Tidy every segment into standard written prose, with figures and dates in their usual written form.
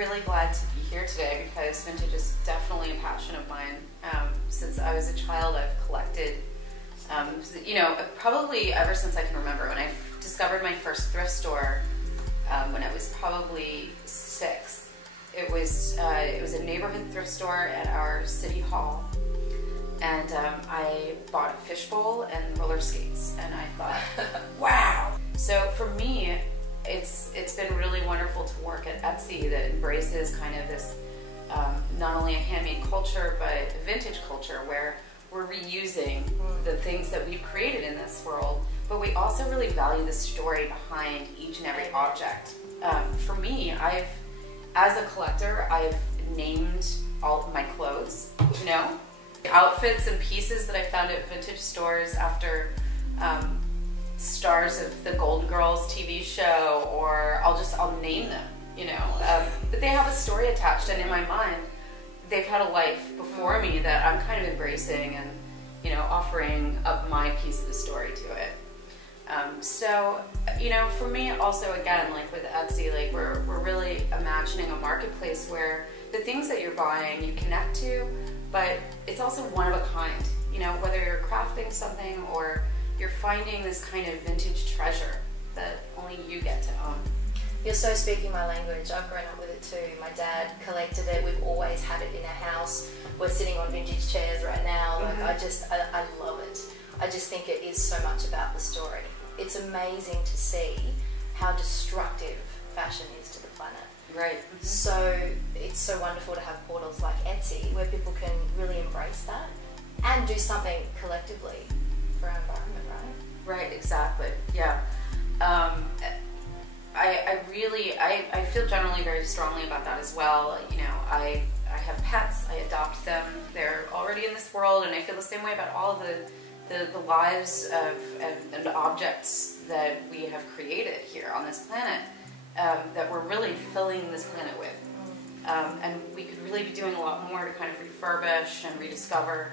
really glad to be here today because vintage is definitely a passion of mine. Since I was a child, I've collected, you know, probably ever since I can remember. When I discovered my first thrift store, when I was probably 6, it was a neighborhood thrift store at our city hall, and I bought a fishbowl and roller skates, and I thought, wow. So for me, it's been really wonderful to work at Etsy that embraces kind of this not only a handmade culture but a vintage culture where we're reusing the things that we've created in this world, but we also really value the story behind each and every object. For me, as a collector, I've named all of my clothes, you know, outfits and pieces that I found at vintage stores after stars of the Golden Girls TV show, or I'll name them, you know, but they have a story attached, and in my mind they've had a life before me that I'm kind of embracing and, you know, offering up my piece of the story to it. So, you know, for me also, again, like with Etsy, like we're really imagining a marketplace where the things that you're buying you connect to, but it's also one of a kind, you know, whether you're crafting something or you're finding this kind of vintage treasure that only you get to own. You're so speaking my language. I've grown up with it too. My dad collected it. We've always had it in our house. We're sitting on vintage chairs right now. Like I love it. I just think it is so much about the story. It's amazing to see how destructive fashion is to the planet. Right. So it's so wonderful to have portals like Etsy where people can really embrace that and do something collectively for our environment, right? Right, exactly. Yeah. I feel generally very strongly about that as well. You know, I have pets, I adopt them, they're already in this world, and I feel the same way about all of the lives and objects that we have created here on this planet, that we're really filling this planet with. And we could really be doing a lot more to kind of refurbish and rediscover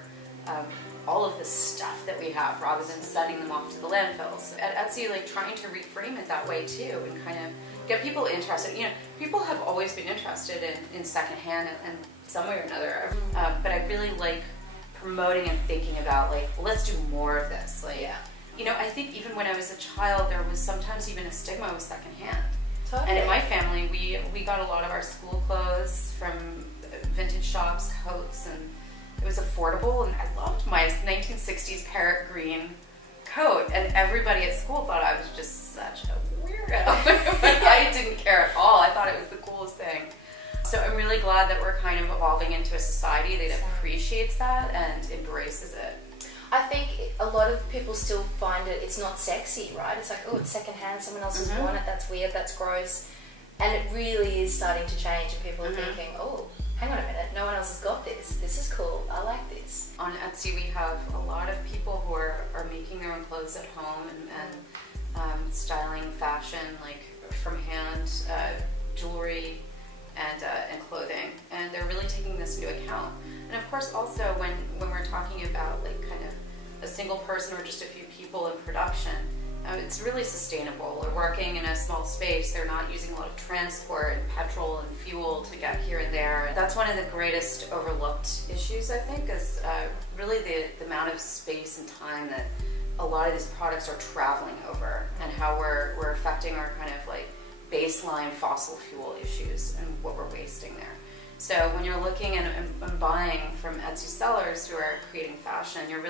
all of the stuff that we have rather than sending them off to the landfills. At Etsy, like trying to reframe it that way too and kind of get people interested. You know, people have always been interested in secondhand in some way or another, but I really like promoting and thinking about like, well, let's do more of this. Like, yeah. You know, I think even when I was a child, there was sometimes even a stigma with secondhand. Totally. And in my family, we got a lot of our school clothes from vintage shops, coats, and it was affordable, and I loved my 1960s parrot green coat, and everybody at school thought I was just such a weirdo, but I didn't care at all. I thought it was the coolest thing. So I'm really glad that we're kind of evolving into a society that appreciates that and embraces it. I think a lot of people still find it's not sexy, right? It's like, oh, it's secondhand, someone else has worn it, that's weird, that's gross. And it really is starting to change, and people are thinking, oh, hang on a minute, no one else has got this. This is cool, I like this. On Etsy we have a lot of people who are making their own clothes at home and styling fashion, like from hand, jewelry, and clothing, and they're really taking this into account. And of course also when we're talking about like kind of a single person or just a few people in production, it's really sustainable. They're working in a small space, they're not using a lot of transport and petrol and fuel to get here and there. That's one of the greatest overlooked issues, I think, is really the amount of space and time that a lot of these products are traveling over, and how we're affecting our kind of like baseline fossil fuel issues and what we're wasting there. So when you're looking and buying from Etsy sellers who are creating fashion, you're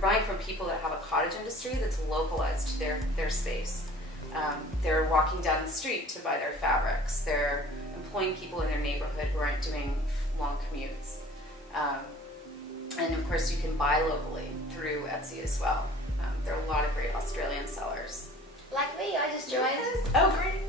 buying from people that have a cottage industry that's localized to their space. They're walking down the street to buy their fabrics. They're employing people in their neighborhood who aren't doing long commutes. And of course you can buy locally through Etsy as well. There are a lot of great Australian sellers. Like me, I just joined. Oh, great.